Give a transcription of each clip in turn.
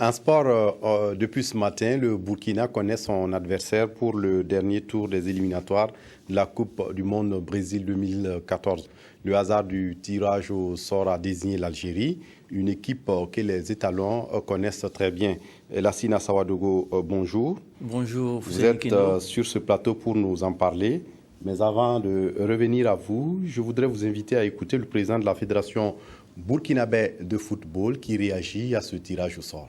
En sport, depuis ce matin, le Burkina connaît son adversaire pour le dernier tour des éliminatoires de la Coupe du Monde Brésil 2014. Le hasard du tirage au sort a désigné l'Algérie, une équipe que les étalons connaissent très bien. Lassina Sawadogo, bonjour. Bonjour. Vous êtes sur ce plateau pour nous en parler. Mais avant de revenir à vous, je voudrais vous inviter à écouter le président de la Fédération burkinabé de football qui réagit à ce tirage au sort.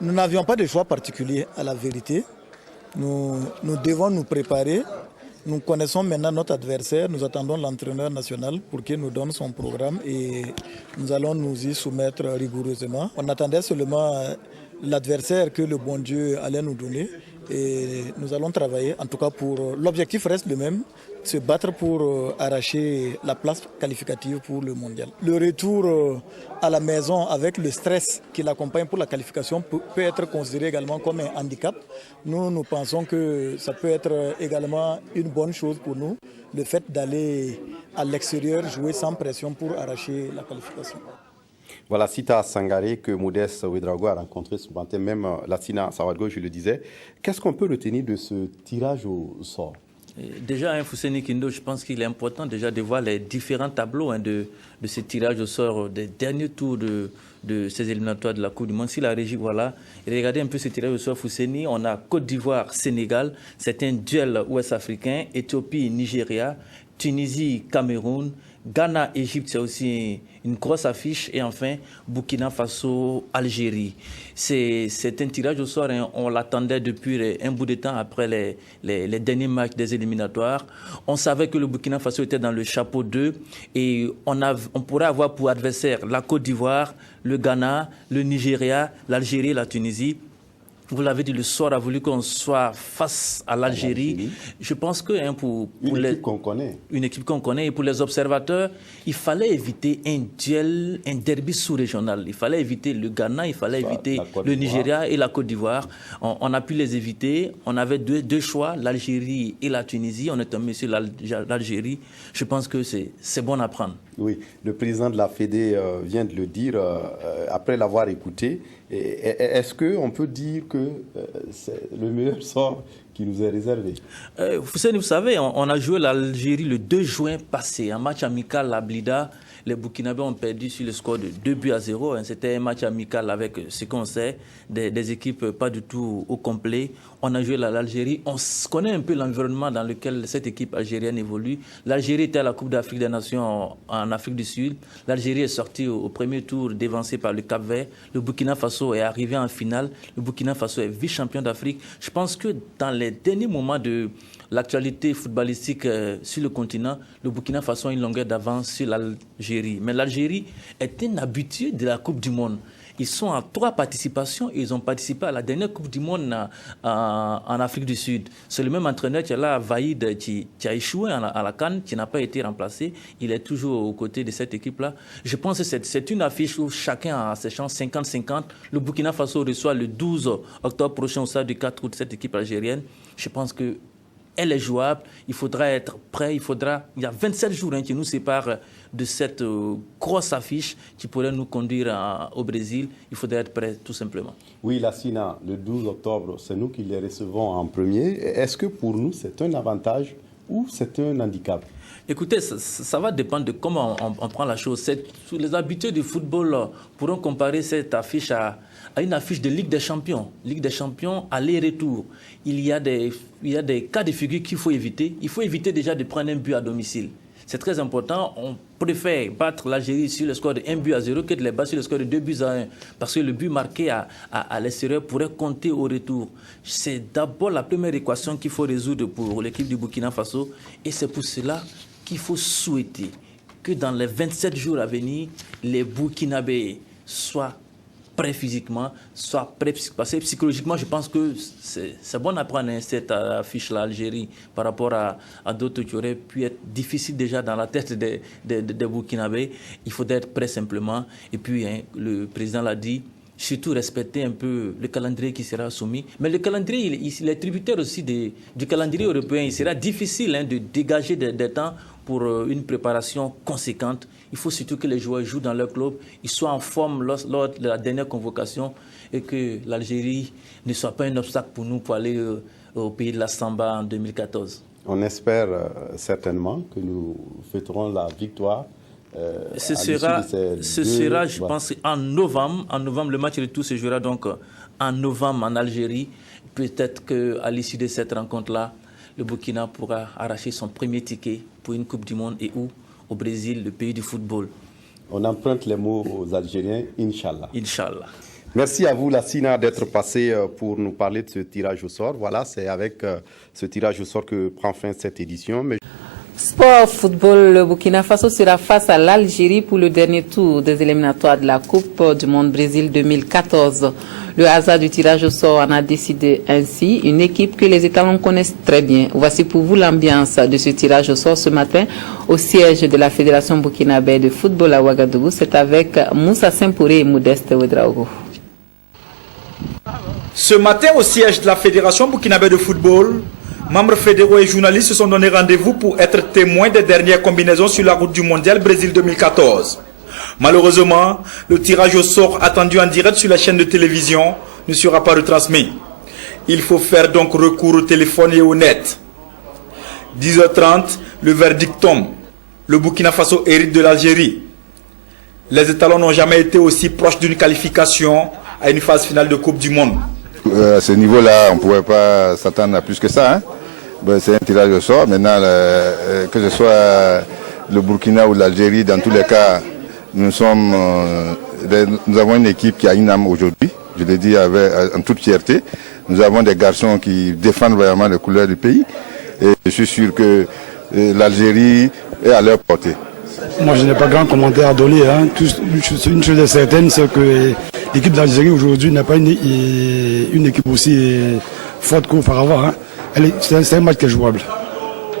Nous n'avions pas de choix particulier à la vérité. Nous devons nous préparer. Nous connaissons maintenant notre adversaire. Nous attendons l'entraîneur national pour qu'il nous donne son programme et nous allons nous y soumettre rigoureusement. On attendait seulement l'adversaire que le bon Dieu allait nous donner et nous allons travailler. En tout cas, l'objectif reste le même, se battre pour arracher la place qualificative pour le mondial. Le retour à la maison avec le stress qui l'accompagne pour la qualification peut être considéré également comme un handicap. Nous pensons que ça peut être également une bonne chose pour nous, le fait d'aller à l'extérieur jouer sans pression pour arracher la qualification. Voilà, Sita Sangaré que Modeste Ouedraogo a rencontré ce matin, même Lassina Sawadogo, je le disais. Qu'est-ce qu'on peut retenir de ce tirage au sort? Déjà, Fousseni Kindo, je pense qu'il est important déjà de voir les différents tableaux de ce tirage au sort des derniers tours de ces éliminatoires de la Coupe du Monde. Si la régie, voilà, et regardez un peu ce tirage au sort, Fousseni, on a Côte d'Ivoire, Sénégal, c'est un duel ouest-africain, Éthiopie, Nigeria, Tunisie, Cameroun, Ghana, Égypte, c'est aussi une grosse affiche. Et enfin, Burkina Faso, Algérie. C'est un tirage au sort, hein. On l'attendait depuis un bout de temps après les derniers matchs des éliminatoires. On savait que le Burkina Faso était dans le chapeau 2 et on pourrait avoir pour adversaire la Côte d'Ivoire, le Ghana, le Nigeria, l'Algérie et la Tunisie. Vous l'avez dit, le sort a voulu qu'on soit face à l'Algérie. Je pense que pour une équipe qu'on connaît. Une équipe qu'on connaît. Et pour les observateurs, il fallait éviter un duel, un derby sous-régional. Il fallait éviter le Ghana, il fallait éviter le Nigeria et la Côte d'Ivoire. On a pu les éviter. On avait deux choix, l'Algérie et la Tunisie. On est tombé sur l'Algérie. Je pense que c'est bon à prendre. Oui, le président de la Fédé vient de le dire après l'avoir écouté. Est-ce qu'on peut dire que c'est le meilleur sort qui nous est réservé? Vous savez, on a joué l'Algérie le 2 juin passé, un match amical à Blida. Les Burkinabés ont perdu sur le score de 2-0. C'était un match amical avec ce qu'on sait, des équipes pas du tout au complet. On a joué l'Algérie. On connaît un peu l'environnement dans lequel cette équipe algérienne évolue. L'Algérie était à la Coupe d'Afrique des Nations en Afrique du Sud. L'Algérie est sortie au premier tour, dévancée par le Cap-Vert. Le Burkina Faso est arrivé en finale. Le Burkina Faso est vice-champion d'Afrique. Je pense que dans les derniers moments de l'actualité footballistique sur le continent, le Burkina Faso a une longueur d'avance sur l'Algérie. Mais l'Algérie est un habitué de la Coupe du Monde. Ils sont à 3 participations et ils ont participé à la dernière Coupe du Monde en Afrique du Sud. C'est le même entraîneur qui est là, Vaïd, qui a échoué à la CAN, qui n'a pas été remplacé. Il est toujours aux côtés de cette équipe-là. Je pense que c'est une affiche où chacun a ses chances 50-50. Le Burkina Faso reçoit le 12 octobre prochain au stade du 4 août cette équipe algérienne. Je pense que elle est jouable, il faudra être prêt, il y a 27 jours qui nous séparent de cette grosse affiche qui pourrait nous conduire au Brésil. Il faudra être prêt tout simplement. Oui, Lassina, le 12 octobre, c'est nous qui les recevons en premier. Est-ce que pour nous, c'est un avantage ou c'est un handicap? Écoutez, ça va dépendre de comment on prend la chose. Les habitués du football pourront comparer cette affiche à une affiche de Ligue des Champions. Ligue des Champions, aller-retour. Il y a des cas de figure qu'il faut éviter. Il faut éviter déjà de prendre un but à domicile. C'est très important. On préfère battre l'Algérie sur le score de 1-0 que de les battre sur le score de 2-1. Parce que le but marqué à l'extérieur pourrait compter au retour. C'est d'abord la première équation qu'il faut résoudre pour l'équipe du Burkina Faso. Et c'est pour cela qu'il faut souhaiter que dans les 27 jours à venir, les Burkinabés soient prêts physiquement, soient prêts parce que psychologiquement, je pense que c'est bon à prendre cette affiche-là, Algérie, par rapport à d'autres qui auraient pu être difficiles déjà dans la tête des Burkinabés. Il faut être prêt simplement. Et puis, le président l'a dit, surtout respecter un peu le calendrier qui sera soumis. Mais le calendrier, il est tributaire aussi du calendrier européen. Il sera difficile de dégager des temps pour une préparation conséquente. Il faut surtout que les joueurs jouent dans leur club, ils soient en forme lors de la dernière convocation et que l'Algérie ne soit pas un obstacle pour nous pour aller au pays de la Samba en 2014. On espère certainement que nous fêterons la victoire. Ce sera, je pense, en novembre. En novembre, le match retour se jouera donc en novembre en Algérie. Peut-être qu'à l'issue de cette rencontre-là, le Burkina pourra arracher son premier ticket pour une Coupe du Monde et où au Brésil, le pays du football. On emprunte les mots aux Algériens, Inch'Allah. Inch'Allah. Merci à vous, Lassina, d'être passé pour nous parler de ce tirage au sort. Voilà, c'est avec ce tirage au sort que prend fin cette édition. Sport football, le Burkina Faso sera face à l'Algérie pour le dernier tour des éliminatoires de la Coupe du Monde Brésil 2014. Le hasard du tirage au sort en a décidé ainsi, une équipe que les étalons connaissent très bien. Voici pour vous l'ambiance de ce tirage au sort ce matin au siège de la Fédération burkinabé de football à Ouagadougou. C'est avec Moussa Sempouré et Modeste Ouedraogo. Ce matin au siège de la Fédération burkinabé de football, membres fédéraux et journalistes se sont donné rendez-vous pour être témoins des dernières combinaisons sur la route du Mondial Brésil 2014. Malheureusement, le tirage au sort attendu en direct sur la chaîne de télévision ne sera pas retransmis. Il faut faire donc recours au téléphone et au net. 10h30, le verdict tombe. Le Burkina Faso hérite de l'Algérie. Les étalons n'ont jamais été aussi proches d'une qualification à une phase finale de Coupe du Monde. À ce niveau-là, on ne pouvait pas s'attendre à plus que ça. C'est un tirage au sort. Maintenant, que ce soit le Burkina ou l'Algérie, dans tous les cas, nous avons une équipe qui a une âme aujourd'hui. Je l'ai dit en toute fierté. Nous avons des garçons qui défendent vraiment les couleurs du pays. Et je suis sûr que l'Algérie est à leur portée. Moi, je n'ai pas grand commentaire à donner. Une chose est certaine, c'est que l'équipe d'Algérie aujourd'hui n'a pas une équipe aussi forte qu'auparavant. C'est un match qui est jouable.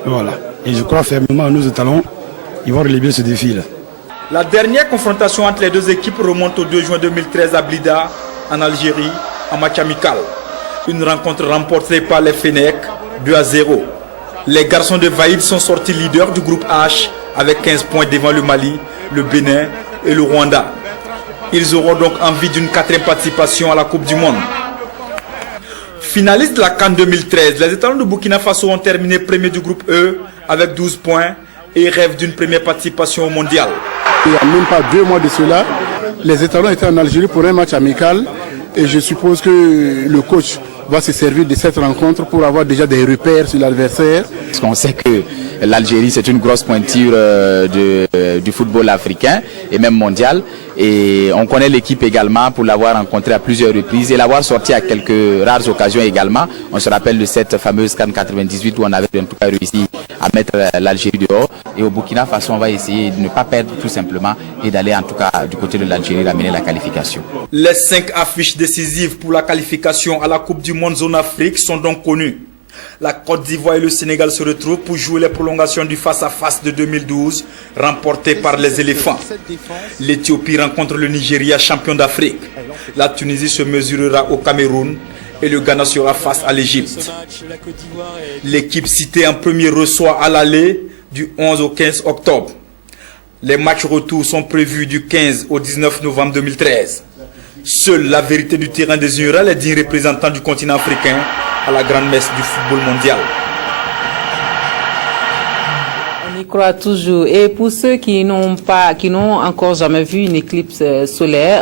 Voilà. Et je crois fermement à nos étalons, ils vont relever ce défi-là. La dernière confrontation entre les deux équipes remonte au 2 juin 2013 à Blida, en Algérie, en match amical. Une rencontre remportée par les Fennecs, 2-0. Les garçons de Vaïd sont sortis leaders du groupe H avec 15 points devant le Mali, le Bénin et le Rwanda. Ils auront donc envie d'une 4e participation à la Coupe du Monde. Finalistes de la CAN 2013, les étalons de Burkina Faso ont terminé premier du groupe E avec 12 points et rêvent d'une première participation au mondial. Il n'y a même pas 2 mois de cela, les étalons étaient en Algérie pour un match amical et je suppose que le coach va se servir de cette rencontre pour avoir déjà des repères sur l'adversaire. Parce qu'on sait que l'Algérie c'est une grosse pointure du football africain et même mondial. Et on connaît l'équipe également pour l'avoir rencontrée à plusieurs reprises et l'avoir sorti à quelques rares occasions également. On se rappelle de cette fameuse CAN 98 où on avait en tout cas réussi à mettre l'Algérie dehors. Et au Burkina Faso, on va essayer de ne pas perdre tout simplement et d'aller en tout cas du côté de l'Algérie ramener la qualification. Les 5 affiches décisives pour la qualification à la Coupe du Monde Zone Afrique sont donc connues. La Côte d'Ivoire et le Sénégal se retrouvent pour jouer les prolongations du face-à-face de 2012, remporté par les éléphants. L'Éthiopie rencontre le Nigeria, champion d'Afrique. La Tunisie se mesurera au Cameroun et le Ghana sera face à l'Égypte. L'équipe citée en premier reçoit à l'aller du 11 au 15 octobre. Les matchs retour sont prévus du 15 au 19 novembre 2013. Seule la vérité du terrain désignera les 10 représentants du continent africain à la grande messe du football mondial. On y croit toujours. Et pour ceux qui n'ont encore jamais vu une éclipse solaire,